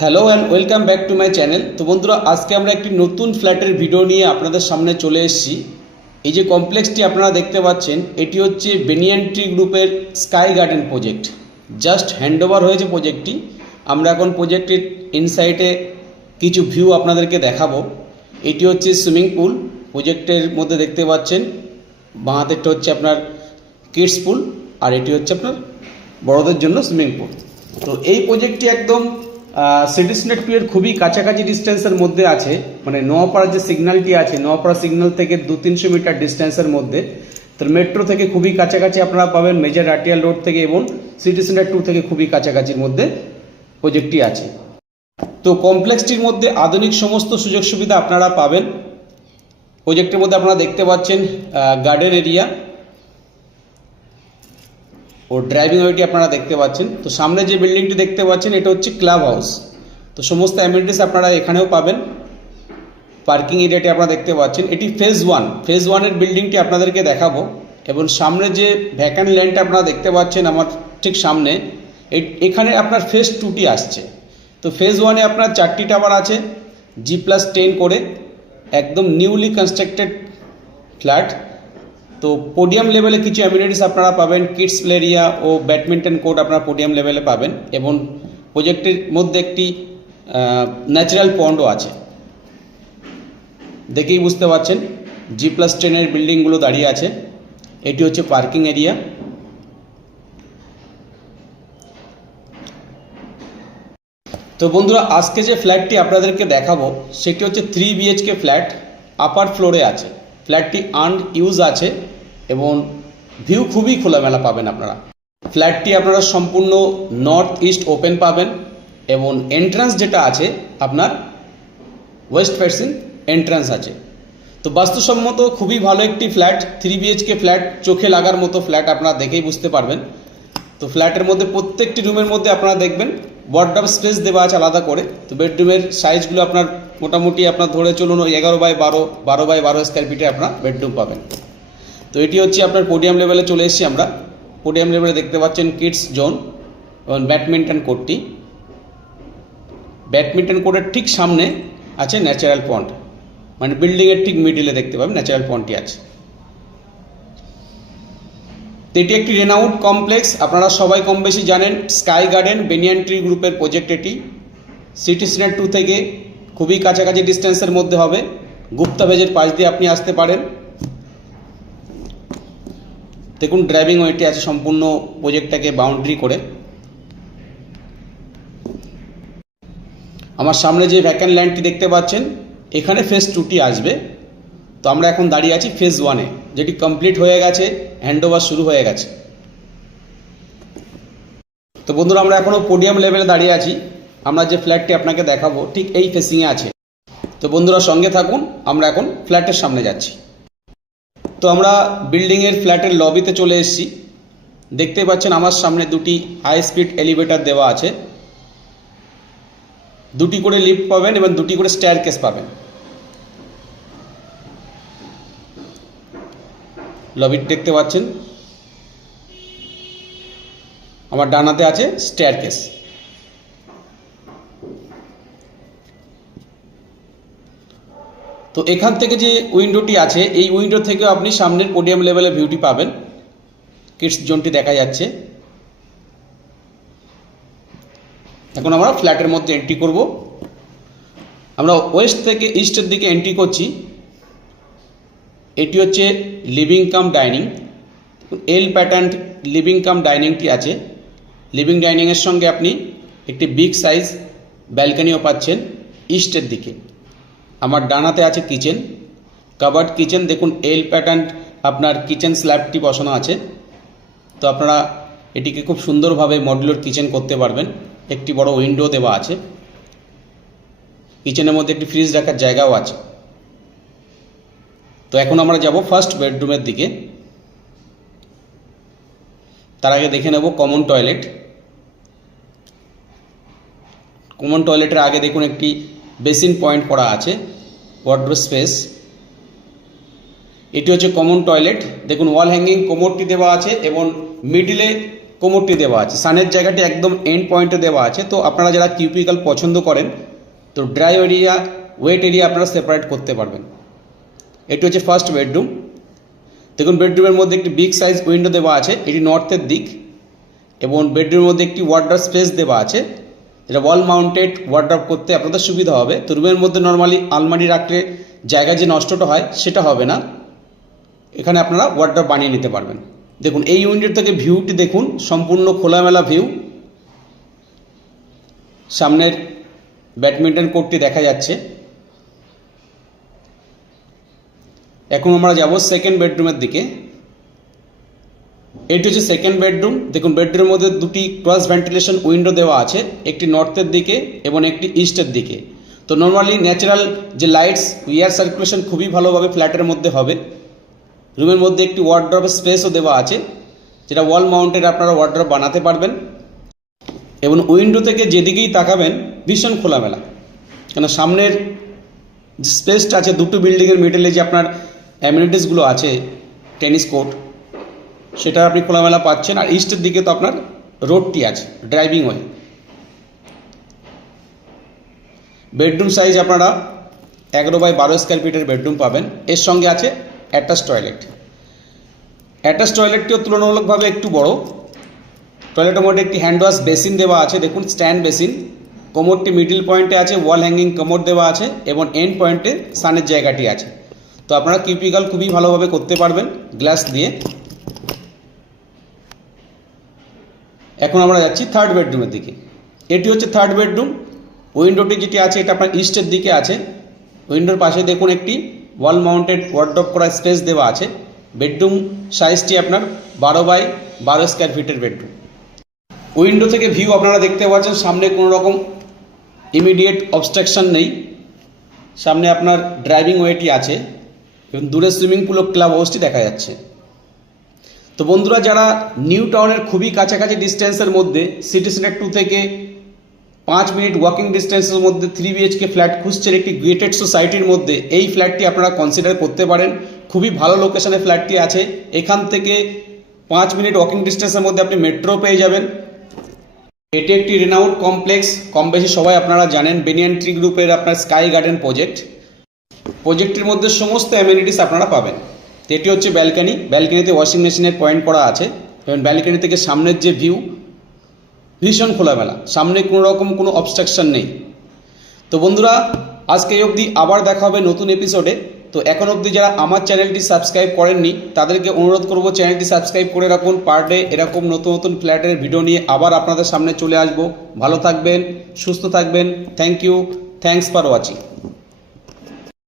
Hello and welcome back to my channel. তো বন্ধুরা, আজকে আমরা একটি নতুন ফ্ল্যাটের ভিডিও নিয়ে আপনাদের সামনে চলে এসেছি। এই যে কমপ্লেক্সটি আপনারা দেখতে পাচ্ছেন, এটি হচ্ছে বেনিয়ান ট্রি গ্রুপের sky garden project. Just handover হয়েছে প্রজেক্টটি। আমরা এখন প্রজেক্টের ইনসাইটে কিছু ভিউ আপনাদেরকে দেখাবো। এটি হচ্ছে সুইমিং পুল। প্রজেক্টের মধ্যে দেখতে পাচ্ছেন বাঁ হাতেরটা হচ্ছে আপনার কিডস পুল, আর এটি হচ্ছে আপনার বড়দের জন্য সুইমিং পুল। তো এই প্রজেক্টটি একদম সিটি স্নেট টু এর খুবই কাছাকাছি ডিস্টেন্সের মধ্যে আছে। মানে নোয়াপাড়ার যে সিগন্যালটি আছে, নোয়াপাড়া সিগন্যাল থেকে 200-300 মিটার ডিস্টেন্সের মধ্যে। তো মেট্রো থেকে খুবই কাছাকাছি আপনারা পাবেন, মেজর আরটিআর রোড থেকে, এবং সিটি স্নেট 2 থেকে খুবই কাছাকাছির মধ্যে প্রজেক্টটি আছে। তো কমপ্লেক্সটির মধ্যে আধুনিক সমস্ত সুযোগ সুবিধা আপনারা পাবেন। প্রজেক্টের মধ্যে আপনারা দেখতে পাচ্ছেন গার্ডেন এরিয়া ও ড্রাইভিং ওয়েটি আপনারা দেখতে পাচ্ছেন। তো সামনে যে বিল্ডিংটি দেখতে পাচ্ছেন, এটা হচ্ছে ক্লাব হাউস। তো সমস্ত অ্যামিনিটিস আপনারা এখানেও পাবেন। পার্কিং এরিয়াটি আপনারা দেখতে পাচ্ছেন। এটি ফেজ ওয়ানের বিল্ডিংটি আপনাদেরকে দেখাবো। এবং সামনে যে ভ্যাকান্ট ল্যান্ডটা আপনারা দেখতে পাচ্ছেন আমার ঠিক সামনে, এখানে আপনার ফেজ 2টি আসছে। তো ফেজ 1-এ আপনার 4টি টাওয়ার আছে, G+10 করে, একদম নিউলি কনস্ট্রাক্টেড ফ্ল্যাট। তো পোডিয়াম লেভেলে কিছু অ্যামিনিটিস আপনারা পাবেন, কিডস প্লে এরিয়া ও ব্যাডমিন্টন কোর্ট আপনারা পোডিয়াম লেভেলে পাবেন। এবং প্রজেক্টের মধ্যে একটি ন্যাচারাল পন্ডও আছে, দেখেই বুঝতে পারছেন G+10-এর বিল্ডিংগুলো দাঁড়িয়ে আছে। এটি হচ্ছে পার্কিং এরিয়া। তো বন্ধুরা, আজকে যে ফ্ল্যাটটি আপনাদেরকে দেখাবো সেটি হচ্ছে 3 BHK ফ্ল্যাট, আপার ফ্লোরে আছে। ফ্ল্যাটটি আনইউজ আছে এবং ভিউ খুবই খোলামেলা পাবেন আপনারা। ফ্ল্যাটটি আপনারা সম্পূর্ণ নর্থ ইস্ট ওপেন পাবেন, এবং এন্ট্রান্স যেটা আছে আপনার ওয়েস্ট ফেসিং এন্ট্রান্স আছে। তো বাস্তুসম্মত খুবই ভালো একটি ফ্ল্যাট, 3 BHK ফ্ল্যাট, চোখে লাগার মতো ফ্ল্যাট, আপনারা দেখেই বুঝতে পারবেন। তো ফ্ল্যাটের মধ্যে প্রত্যেকটি রুমের মধ্যে আপনারা দেখবেন ওয়ার্ডরোব স্পেস দেওয়া আছে আলাদা করে। তো বেডরুমের সাইজগুলো আপনার মোটামুটি আপনার ধরে চলুন 11x12, 12x12 স্কোয়ার ফিটে আপনার বেডরুম পাবেন। তো এটি হচ্ছে আপনার পোডিয়াম লেভেলে চলে এসেছি আমরা। পোডিয়াম লেভেলে দেখতে পাচ্ছেন কিডস জোন এবং ব্যাডমিন্টন কোর্টটি। ব্যাডমিন্টন কোর্টের ঠিক সামনে আছে ন্যাচারাল পন্ড, মানে বিল্ডিংয়ের ঠিক মিডিলে দেখতে পাবেন ন্যাচারাল পন্ডটি আছে। তো এটি একটি রেনাউড কমপ্লেক্স, আপনারা সবাই কম বেশি জানেন। স্কাই গার্ডেন বেনিয়ান ট্রি গ্রুপের প্রজেক্ট এটি। সিটি স্নেট 2 থেকে খুবই কাছাকাছি ডিস্টেন্সের মধ্যে হবে। গুপ্তা ভেজের পাশ দিয়ে আপনি আসতে পারেন। দেখুন ড্রাইভিং ওয়েটি আছে সম্পূর্ণ প্রজেক্টটাকে বাউন্ডারি করে। আমার সামনে যে ভ্যাকান্ট ল্যান্ডটি দেখতে পাচ্ছেন, এখানে ফেজ 2টি আসবে। তো আমরা এখন দাঁড়িয়ে আছি ফেজ 1-এ, যেটি কমপ্লিট হয়ে গেছে, হ্যান্ডওভার শুরু হয়ে গেছে। তো বন্ধুরা, আমরা এখনও পোডিয়াম লেভেলে দাঁড়িয়ে আছি। আমরা যে ফ্ল্যাটটি আপনাকে দেখাবো ঠিক এই ফেসিংয়ে আছে। তো বন্ধুরা সঙ্গে থাকুন, আমরা এখন ফ্ল্যাটের সামনে যাচ্ছি। তো আমরা বিল্ডিংয়ের ফ্ল্যাটের লবিতে চলে এসেছি। দেখতে পাচ্ছেন আমার সামনে 2টি হাই স্পিড এলিভেটর দেওয়া আছে। 2টি করে লিফট পাবেন এবং 2টি করে স্টেয়ারকেস পাবেন। লবি দেখতে পাচ্ছেন, আমার ডানাতে আছে স্টেয়ারকেস। তো এখান থেকে যে উইন্ডোটি আছে, এই উইন্ডো থেকে আপনি সামনের পোডিয়াম লেভেলে ভিউটি পাবেন। কিডস জোনটি দেখা যাচ্ছে। এখন আমরা ফ্ল্যাটের মধ্যে এন্ট্রি করব। আমরা ওয়েস্ট থেকে ইস্টের দিকে এন্ট্রি করছি। এটি হচ্ছে living cum dining, L pattern living cum ডাইনিংটি আছে। লিভিং ডাইনিংয়ের সঙ্গে আপনি একটি বিগ সাইজ ব্যালকনিও পাচ্ছেন ইস্টের দিকে। আমার ডানাতে আছে কিচেন, কাভার্ড কিচেন। দেখুন এল প্যাটার্ন আপনার কিচেন স্ল্যাবটি বসানো আছে। তো আপনারা এটিকে খুব সুন্দরভাবে মডুলার কিচেন করতে পারবেন। একটি বড় উইন্ডো দেওয়া আছে। কিচেনের মধ্যে একটি ফ্রিজ রাখার জায়গাও আছে। তো এখন আমরা যাব ফার্স্ট বেডরুমের দিকে। তার আগে দেখে নেব কমন টয়লেট। কমন টয়লেটের আগে দেখুন একটি বেসিন পয়েন্ট করা আছে, ওয়ার্ডরোব স্পেস। এটি হচ্ছে কমন টয়লেট। দেখুন ওয়াল হ্যাঙ্গিং কোমোডটি দেওয়া আছে এবং মিডিলে কোমরটি দেওয়া আছে, সানের জায়গাটি একদম এন্ড পয়েন্টে দেওয়া আছে। তো আপনারা যারা কিউবিক্যাল পছন্দ করেন তো ড্রাই এরিয়া ওয়েট এরিয়া আপনারা সেপারেট করতে পারবেন। এটি হচ্ছে ফার্স্ট বেডরুম। দেখুন বেডরুমের মধ্যে একটি বিগ সাইজ উইন্ডো দেওয়া আছে, এটি নর্থের দিক, এবং বেডরুমের মধ্যে একটি ওয়ার্ড্রপ স্পেস দেওয়া আছে, যেটা ওয়াল মাউন্টেড ওয়ার্ড্রপ করতে আপনাদের সুবিধা হবে। তো রুমের মধ্যে নর্মালি আলমারি রাখলে জায়গা যে নষ্টটা হয় সেটা হবে না, এখানে আপনারা ওয়ার্ড্রপ বানিয়ে নিতে পারবেন। দেখুন এই উইন্ডোর থেকে ভিউটি দেখুন, সম্পূর্ণ খোলামেলা ভিউ, সামনের ব্যাডমিন্টন কোর্টটি দেখা যাচ্ছে। এখন আমরা যাব সেকেন্ড বেডরুমের দিকে। এটি হচ্ছে সেকেন্ড বেডরুম। দেখুন বেডরুমের মধ্যে দুটি ক্রস ভেন্টিলেশন উইন্ডো দেওয়া আছে, একটি নর্থের দিকে এবং একটি ইস্টের দিকে। তো নর্মালি ন্যাচারাল যে লাইটস এয়ার সার্কুলেশন খুবই ভালোভাবে ফ্ল্যাটের মধ্যে হবে। রুমের মধ্যে একটি ওয়ার্ড্রপ স্পেসও দেওয়া আছে, যেটা ওয়াল মাউন্টেড আপনারা ওয়ার্ড্রপ বানাতে পারবেন। এবং উইন্ডো থেকে যেদিকেই তাকাবেন ভীষণ খোলামেলা, কেন সামনের যে স্পেসটা আছে, দুটো বিল্ডিংয়ের মিডলে যে আপনার অ্যামিনিটিসগুলো আছে, টেনিস কোর্ট, সেটা আপনি খোলামেলা পাচ্ছেন। আর ইস্টের দিকে তো আপনার রোডটি আছে, ড্রাইভিং ওয়ে। বেডরুম সাইজ আপনারা 11x12 স্কোয়ার ফিটের বেডরুম পাবেন। এর সঙ্গে আছে অ্যাটাচ টয়লেট। অ্যাটাচ টয়লেটটিও তুলনামূলকভাবে একটু বড়। টয়লেটের মধ্যে একটি হ্যান্ড ওয়াশ বেসিন দেওয়া আছে, দেখুন স্ট্যান্ড বেসিন। কোমরটি মিডল পয়েন্টে আছে, ওয়াল হ্যাঙ্গিং কোমর দেওয়া আছে, এবং এন্ড পয়েন্টে সানের জায়গাটি আছে। তো আপনারা কিউবিক্যাল খুবই ভালোভাবে করতে পারবেন গ্লাস দিয়ে। এখন আমরা যাচ্ছি থার্ড বেডরুমের দিকে। এটি হচ্ছে থার্ড বেডরুম। উইন্ডোটি যেটি আছে এটা আপনার ইস্টের দিকে আছে। উইন্ডোর পাশে দেখুন একটি ওয়াল মাউন্টেড ওয়ার্ড্রপ করা স্পেস দেওয়া আছে। বেডরুম সাইজটি আপনার 12x12 স্কোয়ার ফিটের বেডরুম। উইন্ডো থেকে ভিউ আপনারা দেখতে পাচ্ছেন, সামনে কোনো রকম ইমিডিয়েট অবস্ট্রাকশন নেই। সামনে আপনার ড্রাইভিং ওয়েটি আছে এবং দূরে সুইমিং পুল ও ক্লাব হাউসটি দেখা যাচ্ছে। তো বন্ধুরা, যারা নিউ টাউনের খুবই কাছাকাছি ডিস্টেন্সের মধ্যে সিটি সেন্টার 2 থেকে 5 মিনিট ওয়াকিং ডিস্টেন্সের মধ্যে 3 BHK ফ্ল্যাট খুঁজছেন একটি গেটেড সোসাইটির মধ্যে, এই ফ্ল্যাটটি আপনারা কনসিডার করতে পারেন। খুবই ভালো লোকেশনে ফ্ল্যাটটি আছে। এখান থেকে 5 মিনিট ওয়াকিং ডিস্টেন্সের মধ্যে আপনি মেট্রো পেয়ে যাবেন। এটি একটি রেনাউড কমপ্লেক্স, কম বেশি সবাই আপনারা জানেন, বেনিয়ান ট্রি গ্রুপের আপনার স্কাই গার্ডেন প্রজেক্টের মধ্যে সমস্ত অ্যামেনিটিস আপনারা পাবেন। এটি হচ্ছে ব্যালকনি। ব্যালকনিতে ওয়াশিং মেশিনের পয়েন্ট করা আছে, এবং ব্যালকনি থেকে সামনের যে ভিউ ভীষণ খোলামেলা, সামনে কোনো রকম কোনো অবস্ট্রাকশন নেই। তো বন্ধুরা, আজকে এই অবধি, আবার দেখা হবে নতুন এপিসোডে। তো এখন অবধি যারা আমার চ্যানেলটি সাবস্ক্রাইব করেননি তাদেরকে অনুরোধ করব চ্যানেলটি সাবস্ক্রাইব করে রাখুন। পার ডে এরকম নতুন নতুন ফ্ল্যাটের ভিডিও নিয়ে আবার আপনাদের সামনে চলে আসবো। ভালো থাকবেন, সুস্থ থাকবেন। Thank you, thanks for watching.